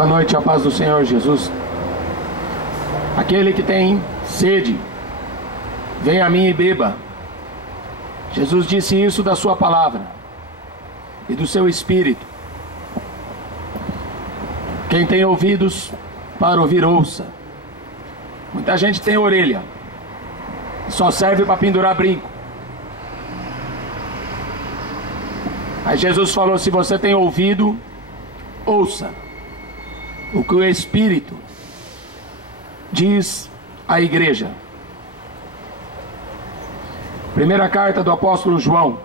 Boa noite, a paz do Senhor Jesus. Aquele que tem sede, venha a mim e beba. Jesus disse isso da sua palavra e do seu Espírito. Quem tem ouvidos para ouvir, ouça. Muita gente tem orelha, só serve para pendurar brinco. Aí Jesus falou: se você tem ouvido, ouça o que o Espírito diz à igreja. Primeira carta do apóstolo João.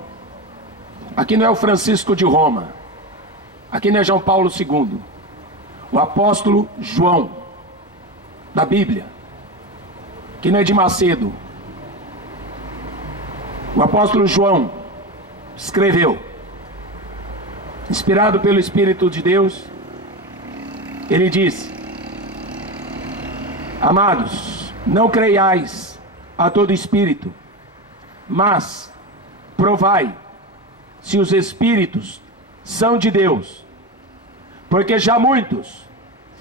Aqui não é o Francisco de Roma, aqui não é João Paulo II, o apóstolo João da Bíblia, que não é de Macedo. O apóstolo João escreveu, inspirado pelo Espírito de Deus. Ele disse: amados, não creiais a todo espírito, mas provai se os espíritos são de Deus, porque já muitos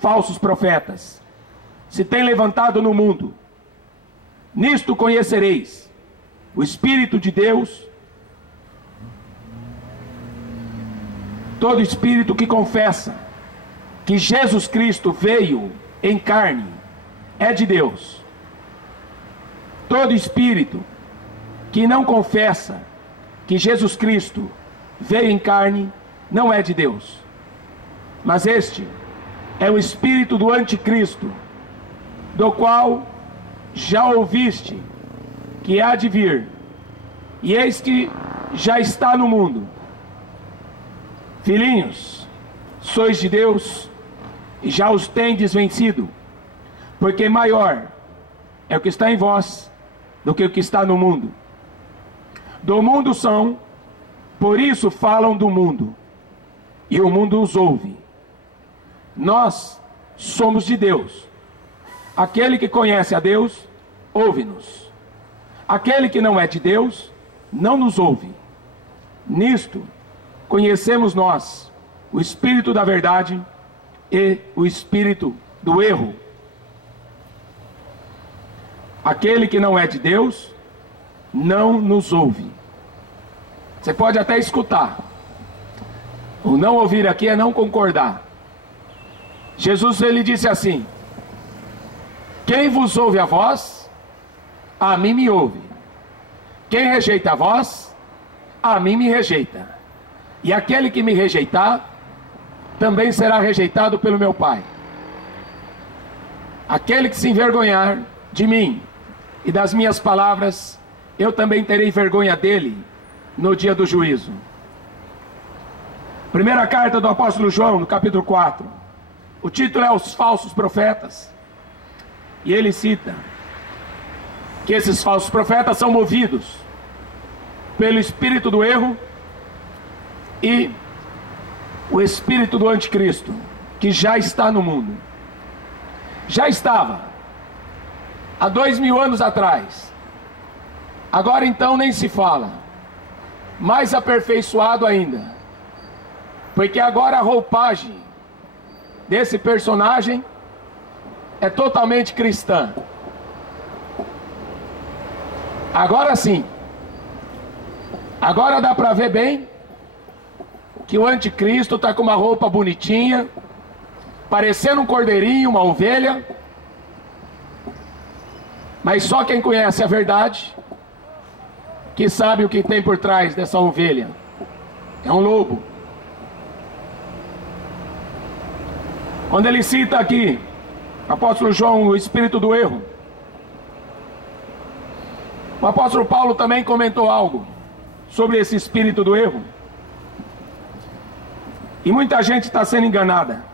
falsos profetas se têm levantado no mundo. Nisto conhecereis o Espírito de Deus. Todo espírito que confessa que Jesus Cristo veio em carne é de Deus. Todo espírito que não confessa que Jesus Cristo veio em carne não é de Deus. Mas este é o espírito do anticristo, do qual já ouviste que há de vir, e eis que já está no mundo. Filhinhos, sois de Deus e já os tendes vencido, porque maior é o que está em vós do que o que está no mundo. Do mundo são, por isso falam do mundo, e o mundo os ouve. Nós somos de Deus. Aquele que conhece a Deus, ouve-nos. Aquele que não é de Deus, não nos ouve. Nisto conhecemos nós o espírito da verdade e o espírito do erro. Aquele que não é de Deus não nos ouve. Você pode até escutar. O não ouvir aqui é não concordar. Jesus, ele disse assim: quem vos ouve a vós, a mim me ouve. Quem rejeita a vós, a mim me rejeita. E aquele que me rejeitar, também será rejeitado pelo meu Pai. Aquele que se envergonhar de mim e das minhas palavras, eu também terei vergonha dele no dia do juízo. Primeira carta do apóstolo João, no capítulo 4. O título é Os Falsos Profetas. E ele cita que esses falsos profetas são movidos pelo espírito do erro e o espírito do anticristo, que já está no mundo. Já estava há 2000 anos atrás. Agora então nem se fala. Mais aperfeiçoado ainda, porque agora a roupagem desse personagem é totalmente cristã. Agora sim, agora dá para ver bem que o anticristo está com uma roupa bonitinha, parecendo um cordeirinho, uma ovelha, mas só quem conhece a verdade que sabe o que tem por trás dessa ovelha. É um lobo. Quando ele cita aqui, apóstolo João, o espírito do erro, o apóstolo Paulo também comentou algo sobre esse espírito do erro. E muita gente está sendo enganada.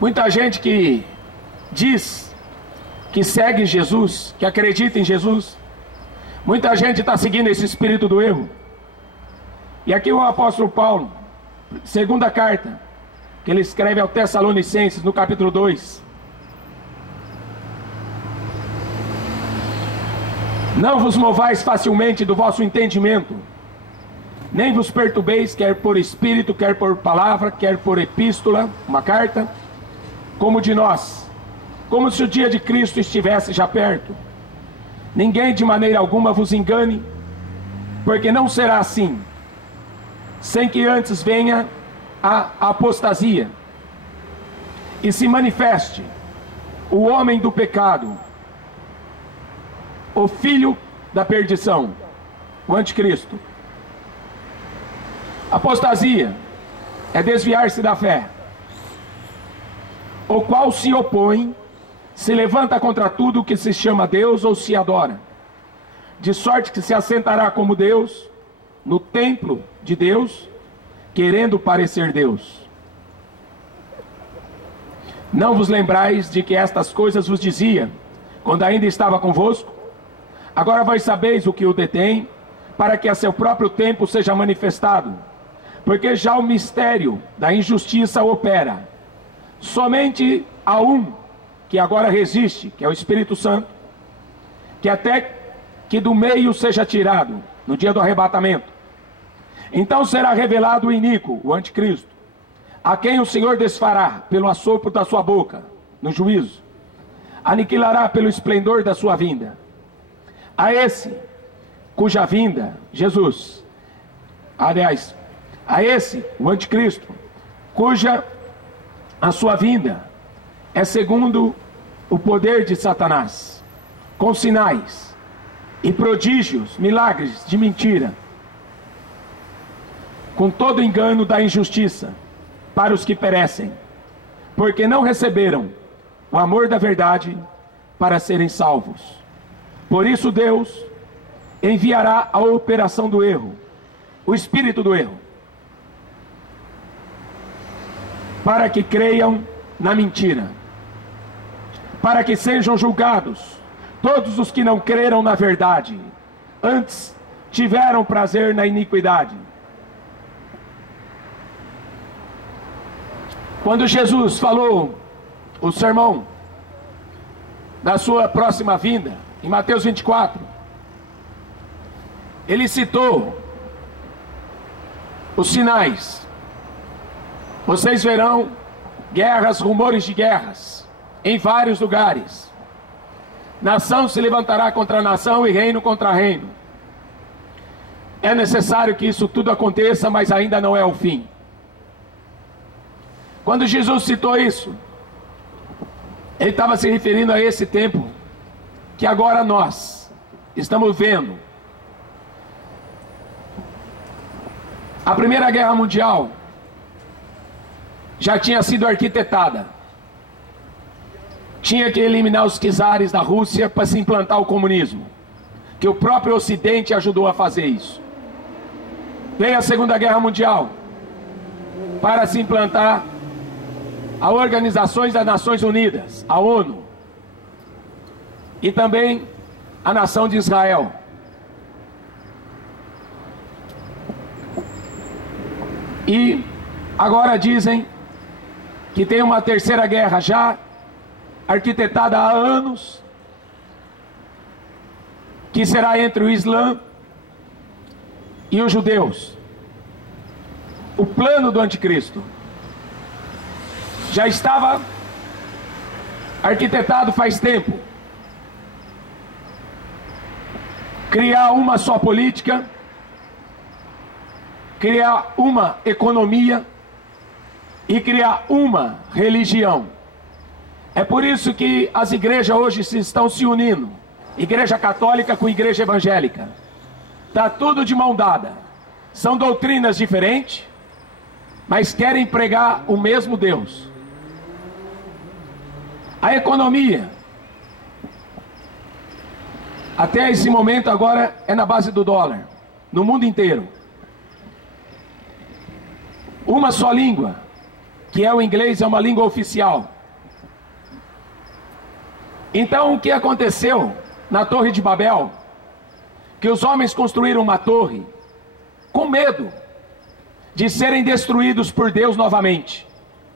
Muita gente que diz que segue Jesus, que acredita em Jesus, muita gente está seguindo esse espírito do erro. E aqui o apóstolo Paulo, segunda carta que ele escreve ao Tessalonicenses, no capítulo 2. Não vos movais facilmente do vosso entendimento, Nem vos perturbeis, quer por espírito, quer por palavra, quer por epístola, uma carta, como de nós, como se o dia de Cristo estivesse já perto. Ninguém de maneira alguma vos engane, porque não será assim, sem que antes venha a apostasia, e se manifeste o homem do pecado, o filho da perdição, o anticristo. Apostasia é desviar-se da fé, o qual se opõe, se levanta contra tudo o que se chama Deus ou se adora, de sorte que se assentará como Deus no templo de Deus, querendo parecer Deus. Não vos lembrais de que estas coisas vos dizia, quando ainda estava convosco? Agora vós sabeis o que o detém, para que a seu próprio tempo seja manifestado, porque já o mistério da injustiça opera. Somente há um que agora resiste, que é o Espírito Santo, que até que do meio seja tirado, no dia do arrebatamento. Então será revelado o iníquo, o anticristo, a quem o Senhor desfará pelo assopro da sua boca, no juízo. Aniquilará pelo esplendor da sua vinda. A esse, cuja vinda, Jesus, aliás, a esse, o anticristo, cuja a sua vinda é segundo o poder de Satanás, com sinais e prodígios, milagres de mentira, com todo engano da injustiça, para os que perecem, porque não receberam o amor da verdade para serem salvos. Por isso Deus enviará a operação do erro, o espírito do erro, para que creiam na mentira, para que sejam julgados todos os que não creram na verdade, antes tiveram prazer na iniquidade. Quando Jesus falou o sermão da sua próxima vinda, em Mateus 24, ele citou os sinais. Vocês verão guerras, rumores de guerras, em vários lugares. Nação se levantará contra nação e reino contra reino. É necessário que isso tudo aconteça, mas ainda não é o fim. Quando Jesus citou isso, ele estava se referindo a esse tempo que agora nós estamos vendo. A Primeira Guerra Mundial já tinha sido arquitetada. Tinha que eliminar os czares da Rússia para se implantar o comunismo, que o próprio Ocidente ajudou a fazer isso. Veio a Segunda Guerra Mundial para se implantar a Organizações das Nações Unidas, a ONU, e também a nação de Israel. E agora dizem que tem uma terceira guerra já arquitetada há anos, que será entre o Islã e os judeus. O plano do anticristo já estava arquitetado faz tempo. Criar uma só política, criar uma economia e criar uma religião. É por isso que as igrejas hoje se estão se unindo. Igreja católica com igreja evangélica. Está tudo de mão dada. São doutrinas diferentes, mas querem pregar o mesmo Deus. A economia, até esse momento agora, é na base do dólar, no mundo inteiro. Uma só língua, que é o inglês, é uma língua oficial. Então o que aconteceu na Torre de Babel? Que os homens construíram uma torre com medo de serem destruídos por Deus novamente,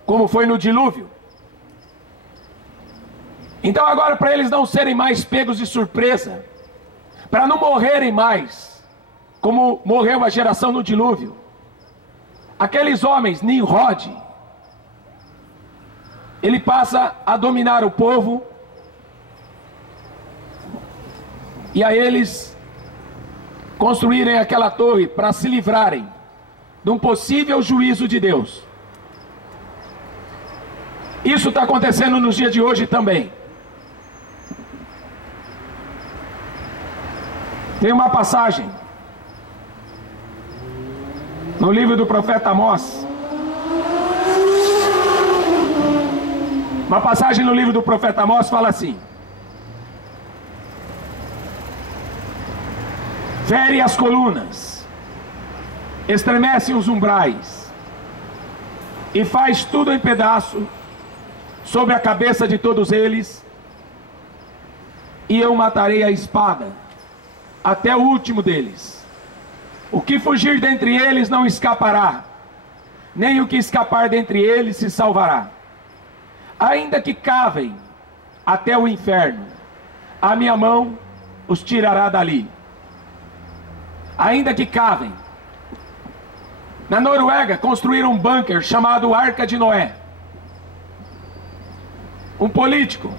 como foi no dilúvio. Então agora, para eles não serem mais pegos de surpresa, para não morrerem mais como morreu a geração no dilúvio. Aqueles homens, Nimrod, ele passa a dominar o povo, e a eles construírem aquela torre para se livrarem de um possível juízo de Deus. Isso está acontecendo nos dias de hoje também. Tem uma passagem no livro do profeta Amós. Uma passagem no livro do profeta Amós fala assim: fere as colunas, estremece os umbrais, e faz tudo em pedaço sobre a cabeça de todos eles, e eu matarei a espada até o último deles. O que fugir dentre eles não escapará, nem o que escapar dentre eles se salvará. Ainda que cavem até o inferno, a minha mão os tirará dali. Ainda que cavem. Na Noruega construíram um bunker chamado Arca de Noé. Um político,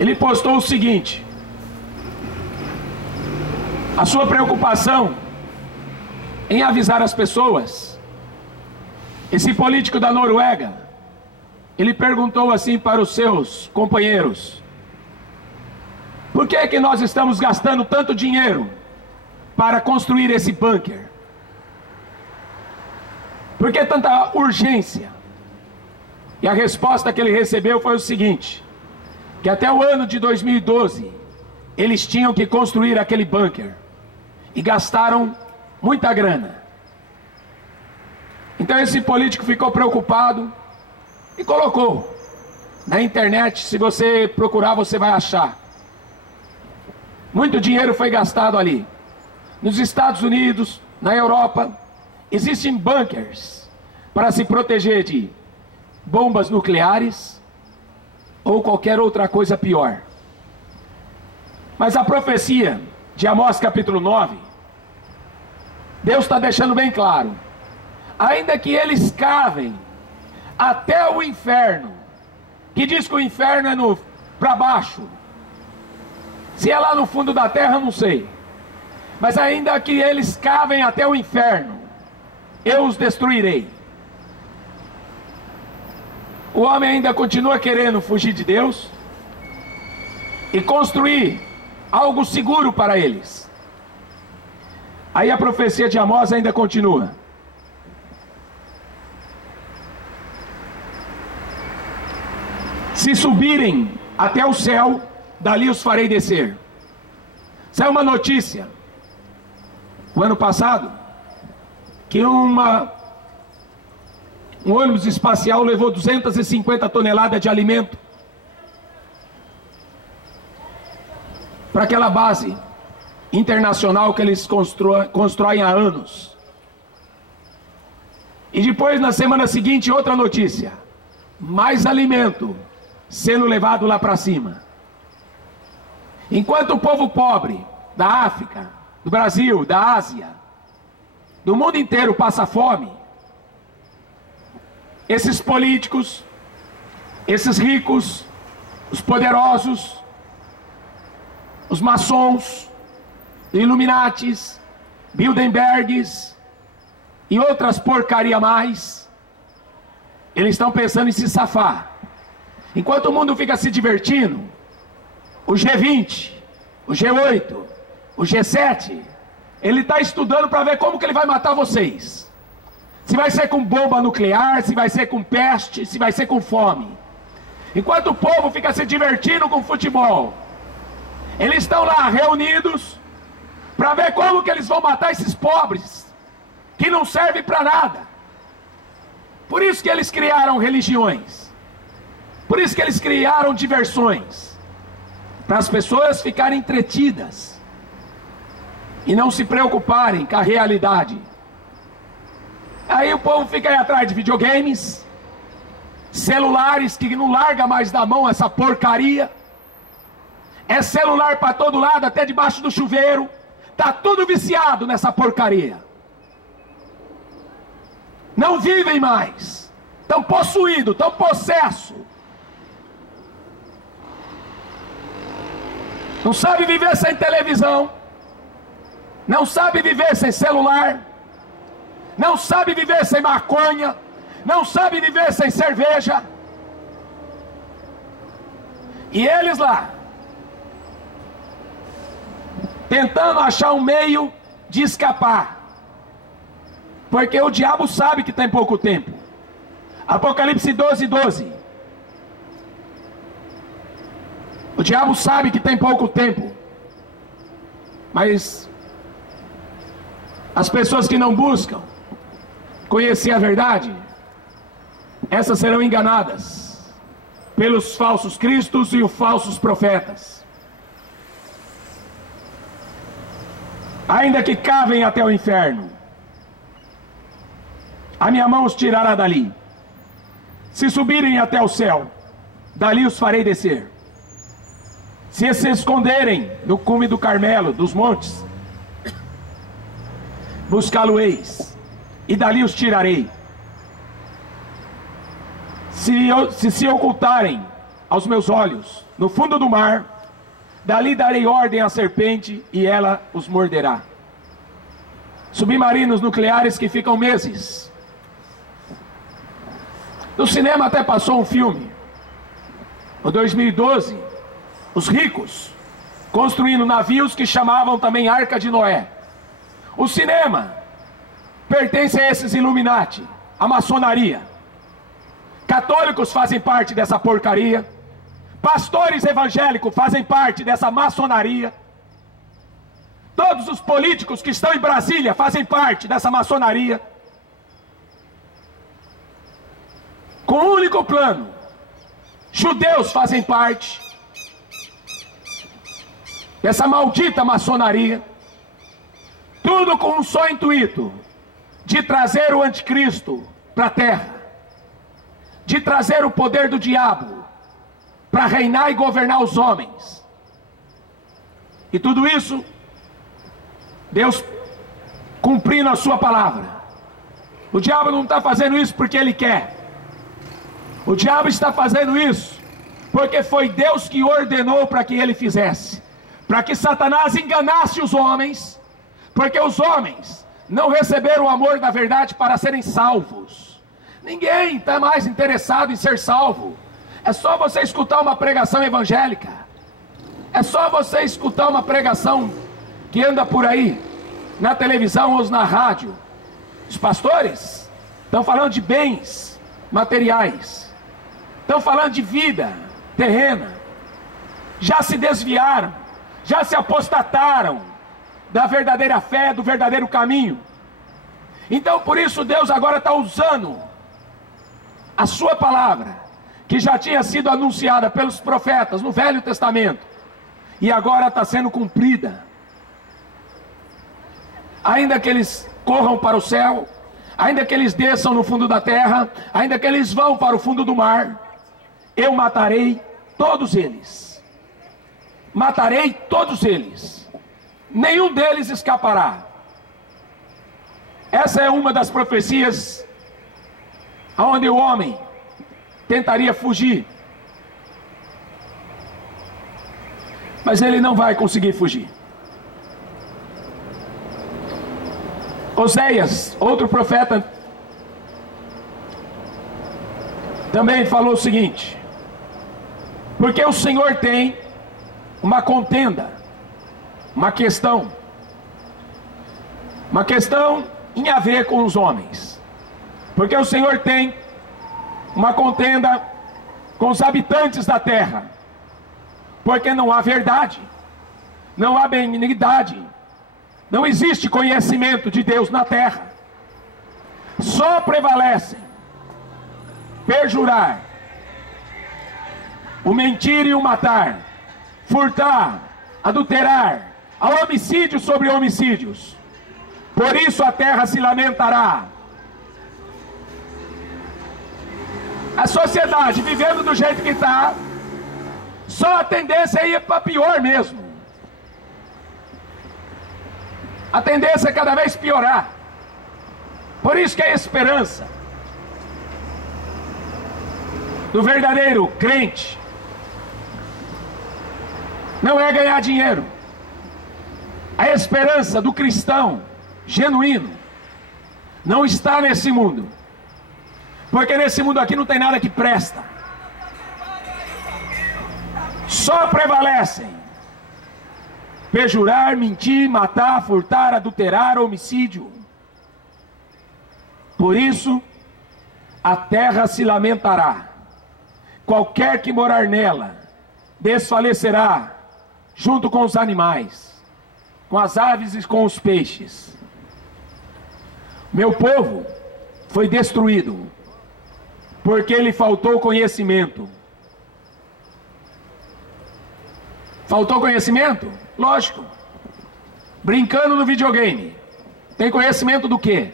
ele postou o seguinte: a sua preocupação em avisar as pessoas. Esse político da Noruega, ele perguntou assim para os seus companheiros: por que é que nós estamos gastando tanto dinheiro para construir esse bunker? Por que tanta urgência? E a resposta que ele recebeu foi o seguinte: que até o ano de 2012 eles tinham que construir aquele bunker, e gastaram muita grana. Então esse político ficou preocupado e colocou na internet. Se você procurar, você vai achar. Muito dinheiro foi gastado ali. Nos Estados Unidos, na Europa, existem bunkers para se proteger de bombas nucleares ou qualquer outra coisa pior. Mas a profecia de Amós capítulo 9, Deus está deixando bem claro: ainda que eles cavem até o inferno, que diz que o inferno é para baixo, se é lá no fundo da terra, não sei, mas ainda que eles cavem até o inferno, eu os destruirei. O homem ainda continua querendo fugir de Deus e construir algo seguro para eles. Aí a profecia de Amós ainda continua: se subirem até o céu, dali os farei descer. Saiu uma notícia o ano passado que um ônibus espacial levou 250 toneladas de alimento para aquela base internacional que eles constroem há anos. E depois, na semana seguinte, outra notícia: mais alimento sendo levado lá para cima. Enquanto o povo pobre da África, do Brasil, da Ásia, do mundo inteiro passa fome, esses políticos, esses ricos, os poderosos, os maçons, Illuminatis, Bilderbergs e outras porcaria mais, eles estão pensando em se safar. Enquanto o mundo fica se divertindo, o G20, o G8, o G7, ele está estudando para ver como que ele vai matar vocês. Se vai ser com bomba nuclear, se vai ser com peste, se vai ser com fome. Enquanto o povo fica se divertindo com futebol, eles estão lá reunidos para ver como que eles vão matar esses pobres, que não servem para nada. Por isso que eles criaram religiões. Por isso que eles criaram diversões, para as pessoas ficarem entretidas e não se preocuparem com a realidade. Aí o povo fica aí atrás de videogames, celulares que não larga mais da mão essa porcaria. É celular para todo lado, até debaixo do chuveiro, está tudo viciado nessa porcaria. Não vivem mais. Estão possuídos, estão possessos. Não sabe viver sem televisão. Não sabe viver sem celular. Não sabe viver sem maconha. Não sabe viver sem cerveja. E eles lá, tentando achar um meio de escapar. Porque o diabo sabe que tem pouco tempo. Apocalipse 12:12. O diabo sabe que tem pouco tempo. Mas as pessoas que não buscam conhecer a verdade, essas serão enganadas pelos falsos cristos e os falsos profetas. Ainda que cavem até o inferno, a minha mão os tirará dali. Se subirem até o céu, dali os farei descer. Se se esconderem no cume do Carmelo, dos montes, buscá-lo-eis, e dali os tirarei. Se ocultarem aos meus olhos no fundo do mar, dali darei ordem à serpente, e ela os morderá. Submarinos nucleares que ficam meses. No cinema até passou um filme, em 2012, os ricos construindo navios que chamavam também Arca de Noé. O cinema pertence a esses Illuminati, a maçonaria. Católicos fazem parte dessa porcaria. Pastores evangélicos fazem parte dessa maçonaria. Todos os políticos que estão em Brasília fazem parte dessa maçonaria. Com um único plano. Judeus fazem parte dessa maldita maçonaria. Tudo com um só intuito: de trazer o anticristo para a terra, de trazer o poder do diabo para reinar e governar os homens. E tudo isso, Deus cumprindo a sua palavra. O diabo não está fazendo isso porque ele quer. O diabo está fazendo isso porque foi Deus que ordenou para que ele fizesse, para que Satanás enganasse os homens, porque os homens não receberam o amor da verdade para serem salvos. Ninguém está mais interessado em ser salvo. É só você escutar uma pregação evangélica. É só você escutar uma pregação que anda por aí, na televisão ou na rádio. Os pastores estão falando de bens materiais. Estão falando de vida terrena. Já se desviaram. Já se apostataram da verdadeira fé, do verdadeiro caminho. Então por isso Deus agora está usando a sua palavra, que já tinha sido anunciada pelos profetas no Velho Testamento, e agora está sendo cumprida. Ainda que eles corram para o céu, ainda que eles desçam no fundo da terra, ainda que eles vão para o fundo do mar, eu matarei todos eles. Matarei todos eles. Nenhum deles escapará. Essa é uma das profecias onde o homem tentaria fugir, mas ele não vai conseguir fugir. Oséias, outro profeta, também falou o seguinte: porque o Senhor tem uma contenda, uma questão em a ver com os homens. Porque o Senhor tem uma contenda com os habitantes da terra, porque não há verdade, não há benignidade, não existe conhecimento de Deus na terra. Só prevalecem perjurar, o mentir e o matar, furtar, adulterar, ao homicídio sobre homicídios. Por isso a terra se lamentará. A sociedade vivendo do jeito que está, só a tendência é ir para pior mesmo. a tendência é cada vez piorar. Por isso que a esperança do verdadeiro crente não é ganhar dinheiro. A esperança do cristão genuíno não está nesse mundo, porque nesse mundo aqui não tem nada que presta. Só prevalecem perjurar, mentir, matar, furtar, adulterar, homicídio. Por isso a terra se lamentará, qualquer que morar nela desfalecerá junto com os animais, com as aves e com os peixes. Meu povo foi destruído porque lhe faltou conhecimento. Faltou conhecimento? Lógico. Brincando no videogame, tem conhecimento do quê?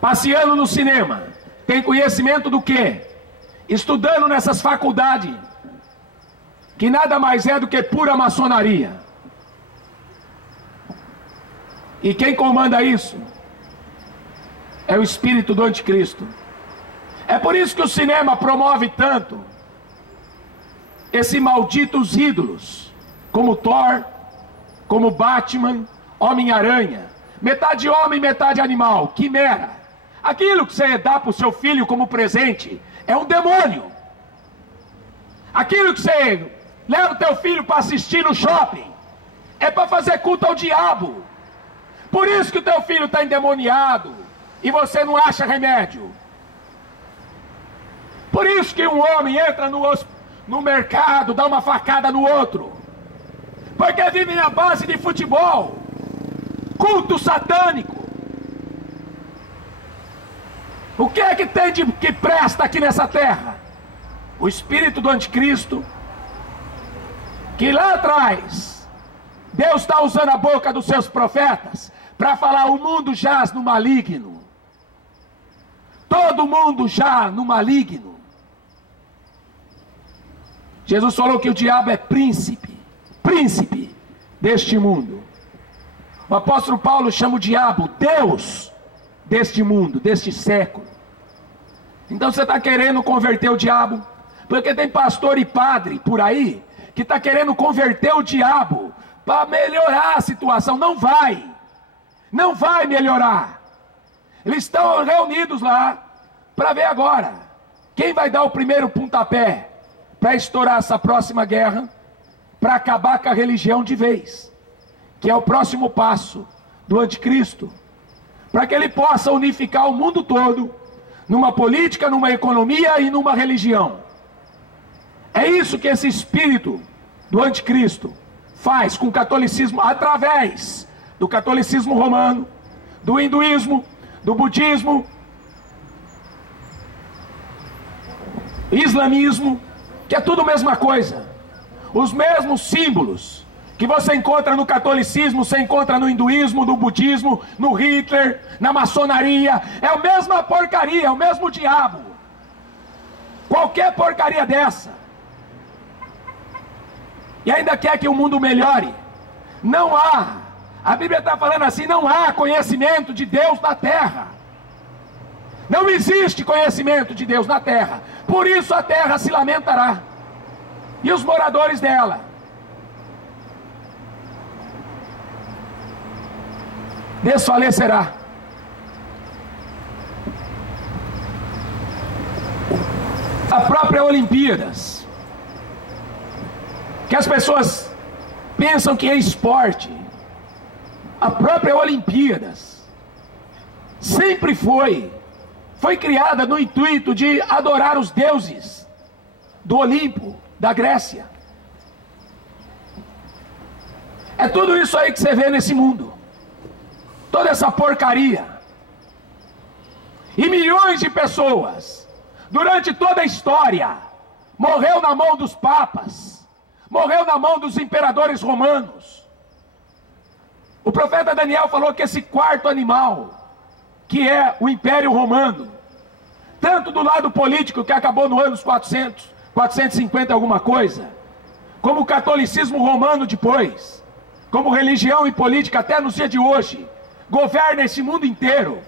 Passeando no cinema, tem conhecimento do quê? Estudando nessas faculdades, que nada mais é do que pura maçonaria. E quem comanda isso é o espírito do anticristo. É por isso que o cinema promove tanto esses malditos ídolos, como Thor, como Batman, Homem-Aranha, metade homem, metade animal, quimera. Aquilo que você dá para o seu filho como presente é um demônio. Aquilo que você leva o teu filho para assistir no shopping é para fazer culto ao diabo. Por isso que o teu filho está endemoniado e você não acha remédio. Por isso que um homem entra no mercado, dá uma facada no outro, porque vive na base de futebol, culto satânico. O que é que tem de que presta aqui nessa terra? O espírito do anticristo, que lá atrás Deus está usando a boca dos seus profetas para falar: o mundo jaz no maligno. Todo mundo já no maligno. Jesus falou que o diabo é príncipe deste mundo. O apóstolo Paulo chama o diabo Deus deste mundo, deste século. Então você está querendo converter o diabo? Porque tem pastor e padre por aí que está querendo converter o diabo para melhorar a situação. Não vai melhorar. Eles estão reunidos lá para ver agora quem vai dar o primeiro pontapé para estourar essa próxima guerra, para acabar com a religião de vez, que é o próximo passo do anticristo, para que ele possa unificar o mundo todo numa política, numa economia e numa religião. É isso que esse espírito do anticristo faz com o catolicismo, através do catolicismo romano, do hinduísmo, do budismo, islamismo, que é tudo a mesma coisa. Os mesmos símbolos que você encontra no catolicismo, você encontra no hinduísmo, no budismo, no Hitler, na maçonaria. É a mesma porcaria, é o mesmo diabo. Qualquer porcaria dessa. E ainda quer que o mundo melhore. Não há. A Bíblia está falando assim: não há conhecimento de Deus na terra. Não existe conhecimento de Deus na terra. Por isso a terra se lamentará, e os moradores dela. Desfalecerá. A própria Olimpíadas, que as pessoas pensam que é esporte, a própria Olimpíadas sempre foi criada no intuito de adorar os deuses do Olimpo, da Grécia. É tudo isso aí que você vê nesse mundo, toda essa porcaria. E milhões de pessoas, durante toda a história, morreu na mão dos papas, morreu na mão dos imperadores romanos. O profeta Daniel falou que esse quarto animal, que é o Império Romano, tanto do lado político, que acabou no anos 450 alguma coisa, como o catolicismo romano depois, como religião e política até nos dias de hoje, governa esse mundo inteiro,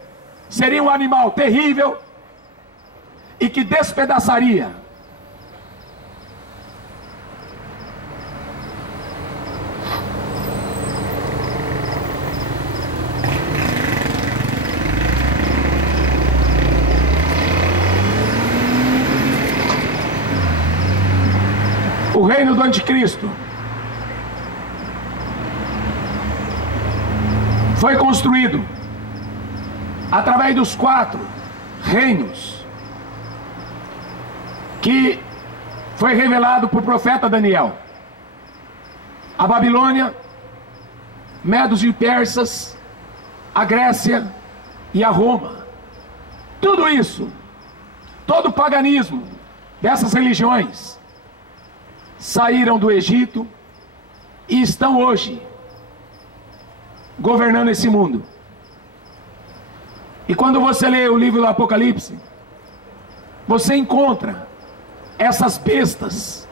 seria um animal terrível e que despedaçaria o reino do anticristo. Foi construído através dos 4 reinos que foi revelado por profeta Daniel: a Babilônia, Medos e Persas, a Grécia e a Roma. Tudo isso, todo o paganismo dessas religiões saíram do Egito e estão hoje governando esse mundo. E quando você lê o livro do Apocalipse, você encontra essas bestas.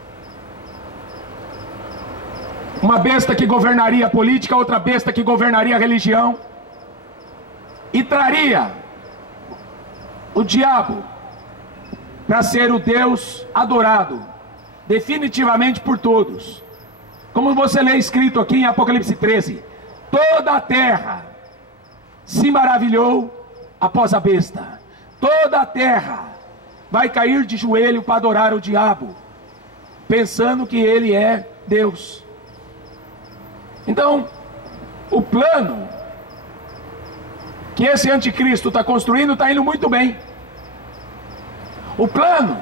Uma besta que governaria a política, outra besta que governaria a religião, e traria o diabo para ser o Deus adorado definitivamente por todos. Como você lê escrito aqui em Apocalipse 13: toda a terra se maravilhou após a besta. Toda a terra vai cair de joelho para adorar o diabo, pensando que ele é Deus. Então, o plano que esse anticristo está construindo está indo muito bem. O plano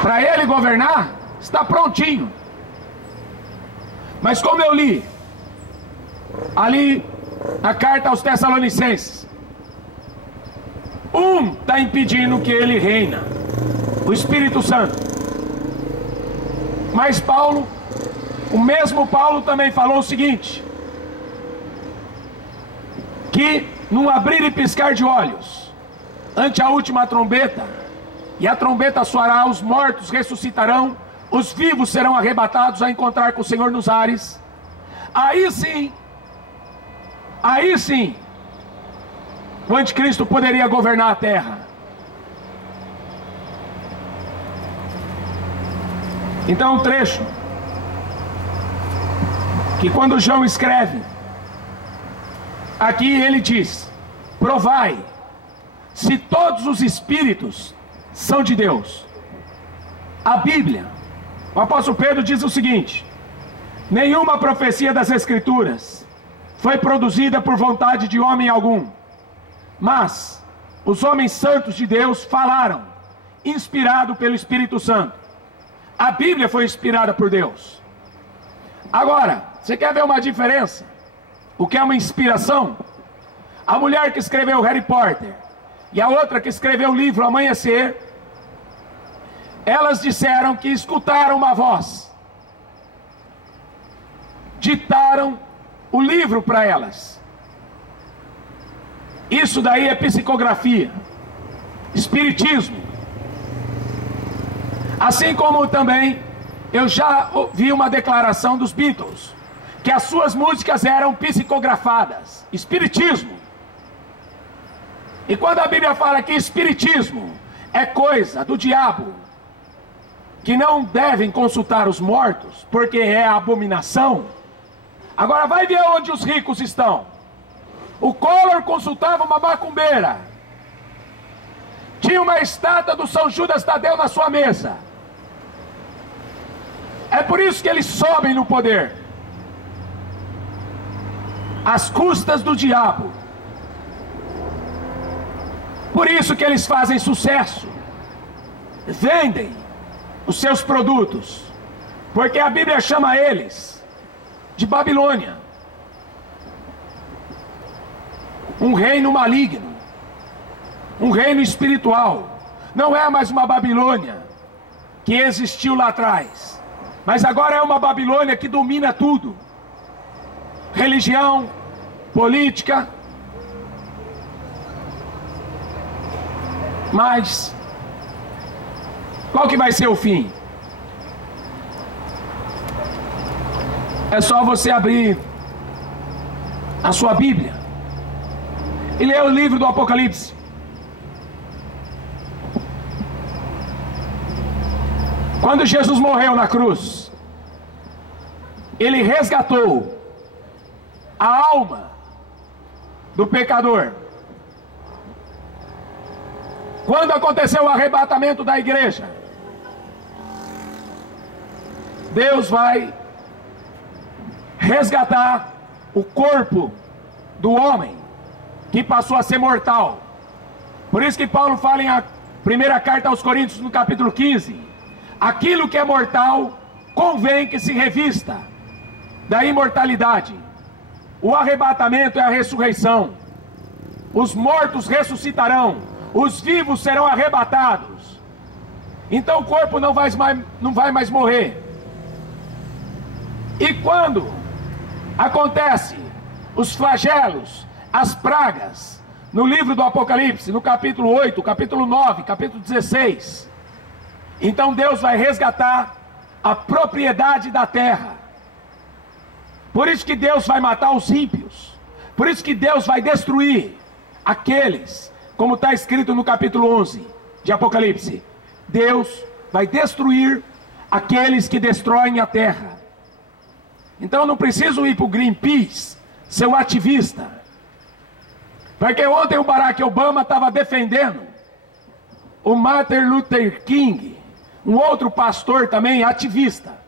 para ele governar está prontinho. Mas como eu li ali a carta aos Tessalonicenses, está impedindo que ele reina, o Espírito Santo. Mas Paulo, o mesmo Paulo também falou o seguinte: que num abrir e piscar de olhos, ante a última trombeta, e a trombeta soará, os mortos ressuscitarão, os vivos serão arrebatados a encontrar com o Senhor nos ares. Aí sim, o anticristo poderia governar a terra. Então, um trecho que quando João escreve aqui, ele diz: provai se todos os espíritos são de Deus. A Bíblia, o apóstolo Pedro diz o seguinte: nenhuma profecia das Escrituras foi produzida por vontade de homem algum, mas os homens santos de Deus falaram, inspirado pelo Espírito Santo. A Bíblia foi inspirada por Deus. Agora, você quer ver uma diferença? O que é uma inspiração? A mulher que escreveu Harry Potter e a outra que escreveu o livro Amanhecer, elas disseram que escutaram uma voz, ditaram o livro para elas. Isso daí é psicografia, espiritismo. Assim como também eu já ouvi uma declaração dos Beatles, que as suas músicas eram psicografadas, espiritismo. E quando a Bíblia fala que espiritismo é coisa do diabo, que não devem consultar os mortos, porque é abominação. Agora vai ver onde os ricos estão. O Collor consultava uma macumbeira, tinha uma estátua do São Judas Tadeu na sua mesa. É por isso que eles sobem no poder, às custas do diabo. Por isso que eles fazem sucesso, vendem os seus produtos, porque a Bíblia chama eles de Babilônia, um reino maligno, um reino espiritual. Não é mais uma Babilônia que existiu lá atrás, mas agora é uma Babilônia que domina tudo: religião, política. Mas qual que vai ser o fim? É só você abrir a sua Bíblia e ler o livro do Apocalipse. Quando Jesus morreu na cruz, Ele resgatou a alma do pecador. Quando aconteceu o arrebatamento da igreja, Deus vai resgatar o corpo do homem que passou a ser mortal. Por isso que Paulo fala em primeira carta aos Coríntios, no capítulo 15, aquilo que é mortal convém que se revista da imortalidade. O arrebatamento é a ressurreição. Os mortos ressuscitarão, os vivos serão arrebatados. Então o corpo não vai mais morrer. E quando acontece os flagelos, as pragas, no livro do Apocalipse, no capítulo 8, capítulo 9, capítulo 16, então Deus vai resgatar a propriedade da terra. Por isso que Deus vai matar os ímpios. Por isso que Deus vai destruir aqueles, como está escrito no capítulo 11 de Apocalipse. Deus vai destruir aqueles que destroem a terra. Então eu não preciso ir para o Greenpeace, ser um ativista. Porque ontem o Barack Obama estava defendendo o Martin Luther King, um outro pastor também ativista.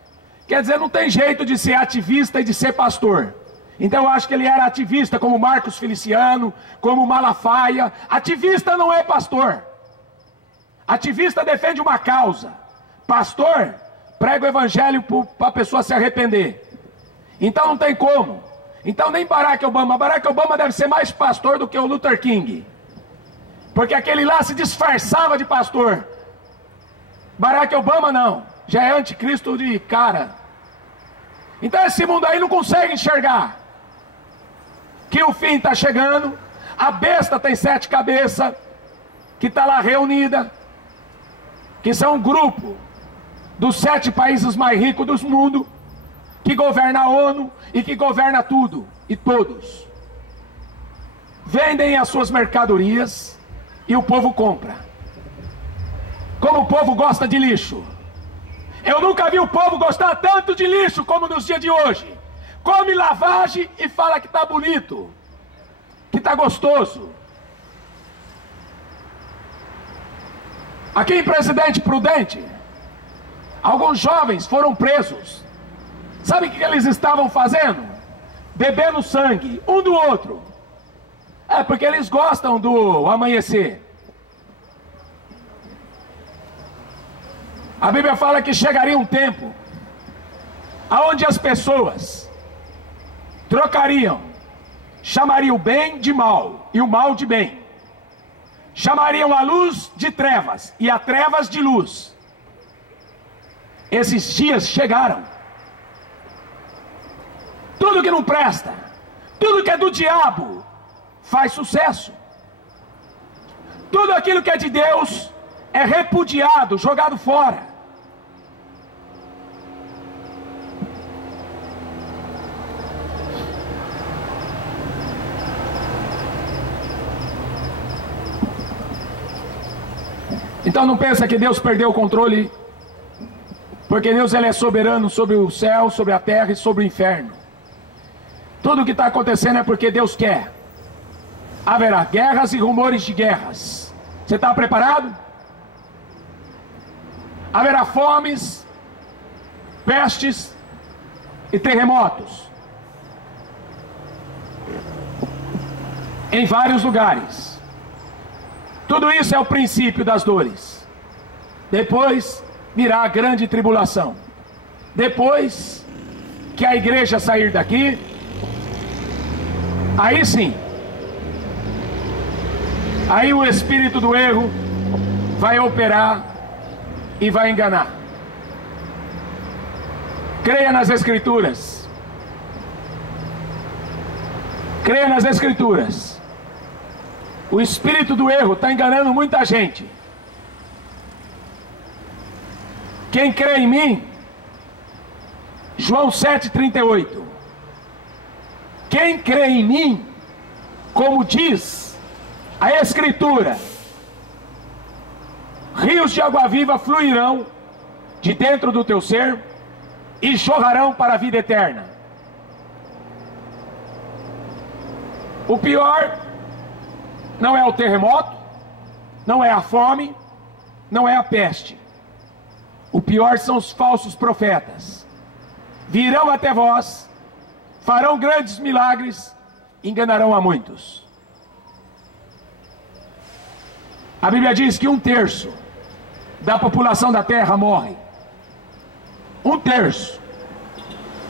Quer dizer, não tem jeito de ser ativista e de ser pastor. Então eu acho que ele era ativista, como Marcos Feliciano, como Malafaia. Ativista não é pastor. Ativista defende uma causa. Pastor prega o evangelho para a pessoa se arrepender. Então não tem como. Então nem Barack Obama deve ser mais pastor do que o Luther King. Porque aquele lá se disfarçava de pastor. Barack Obama não. Já é anticristo de cara. Então esse mundo aí não consegue enxergar que o fim está chegando. A besta tem 7 cabeças, que está lá reunida, que são um grupo dos 7 países mais ricos do mundo, que governa a ONU e que governa tudo e todos. Vendem as suas mercadorias e o povo compra. Como o povo gosta de lixo. Eu nunca vi o povo gostar tanto de lixo como nos dias de hoje. Come lavagem e fala que está bonito, que está gostoso. Aqui em Presidente Prudente, alguns jovens foram presos. Sabe o que eles estavam fazendo? Bebendo sangue, um do outro. É porque eles gostam do amanhecer. A Bíblia fala que chegaria um tempo aonde as pessoas chamariam o bem de mal e o mal de bem. Chamariam a luz de trevas e a trevas de luz. Esses dias chegaram. Tudo que não presta, tudo que é do diabo, faz sucesso. Tudo aquilo que é de Deus é repudiado, jogado fora. Então não pensa que Deus perdeu o controle, porque Deus ele é soberano sobre o céu, sobre a terra e sobre o inferno. Tudo o que está acontecendo é porque Deus quer. Haverá guerras e rumores de guerras. Você está preparado? Haverá fomes, pestes e terremotos em vários lugares. Tudo isso é o princípio das dores. Depois virá a grande tribulação. Depois que a igreja sair daqui, aí sim, aí o espírito do erro vai operar e vai enganar. Creia nas Escrituras. Creia nas Escrituras. O espírito do erro está enganando muita gente. Quem crê em mim, João 7,38. Quem crê em mim, como diz a Escritura, rios de água viva fluirão de dentro do teu ser e jorrarão para a vida eterna. O pior não é o terremoto, não é a fome, não é a peste. O pior são os falsos profetas. Virão até vós, farão grandes milagres, enganarão a muitos. A Bíblia diz que 1/3 da população da terra morre. 1/3.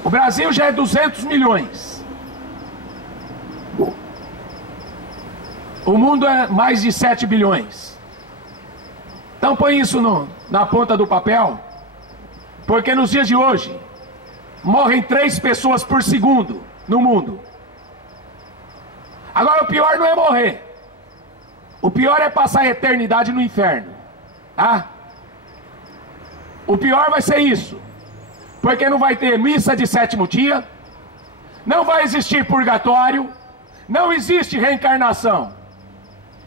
O Brasil já é 200 milhões. O mundo é mais de 7 bilhões. Então põe isso na ponta do papel, porque nos dias de hoje morrem 3 pessoas por segundo no mundo. Agora o pior não é morrer. O pior é passar a eternidade no inferno. Tá? O pior vai ser isso. Porque não vai ter missa de 7º dia, não vai existir purgatório, não existe reencarnação.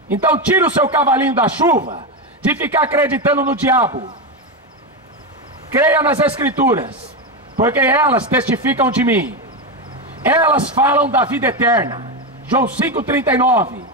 Então tira o seu cavalinho da chuva de ficar acreditando no diabo. Creia nas Escrituras, porque elas testificam de mim. Elas falam da vida eterna. João 5,39.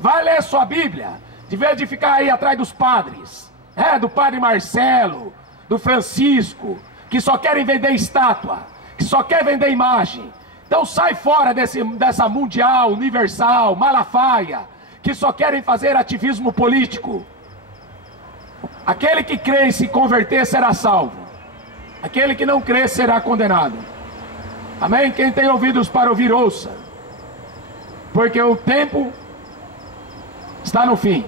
Vai ler sua Bíblia, de vez de ficar aí atrás dos padres, do padre Marcelo, do Francisco, que só querem vender estátua, que só quer vender imagem. Então sai fora dessa mundial, universal, Malafaia, que só querem fazer ativismo político. Aquele que crê e se converter será salvo. Aquele que não crê será condenado. Amém? Quem tem ouvidos para ouvir, ouça. Porque o tempo está no fim.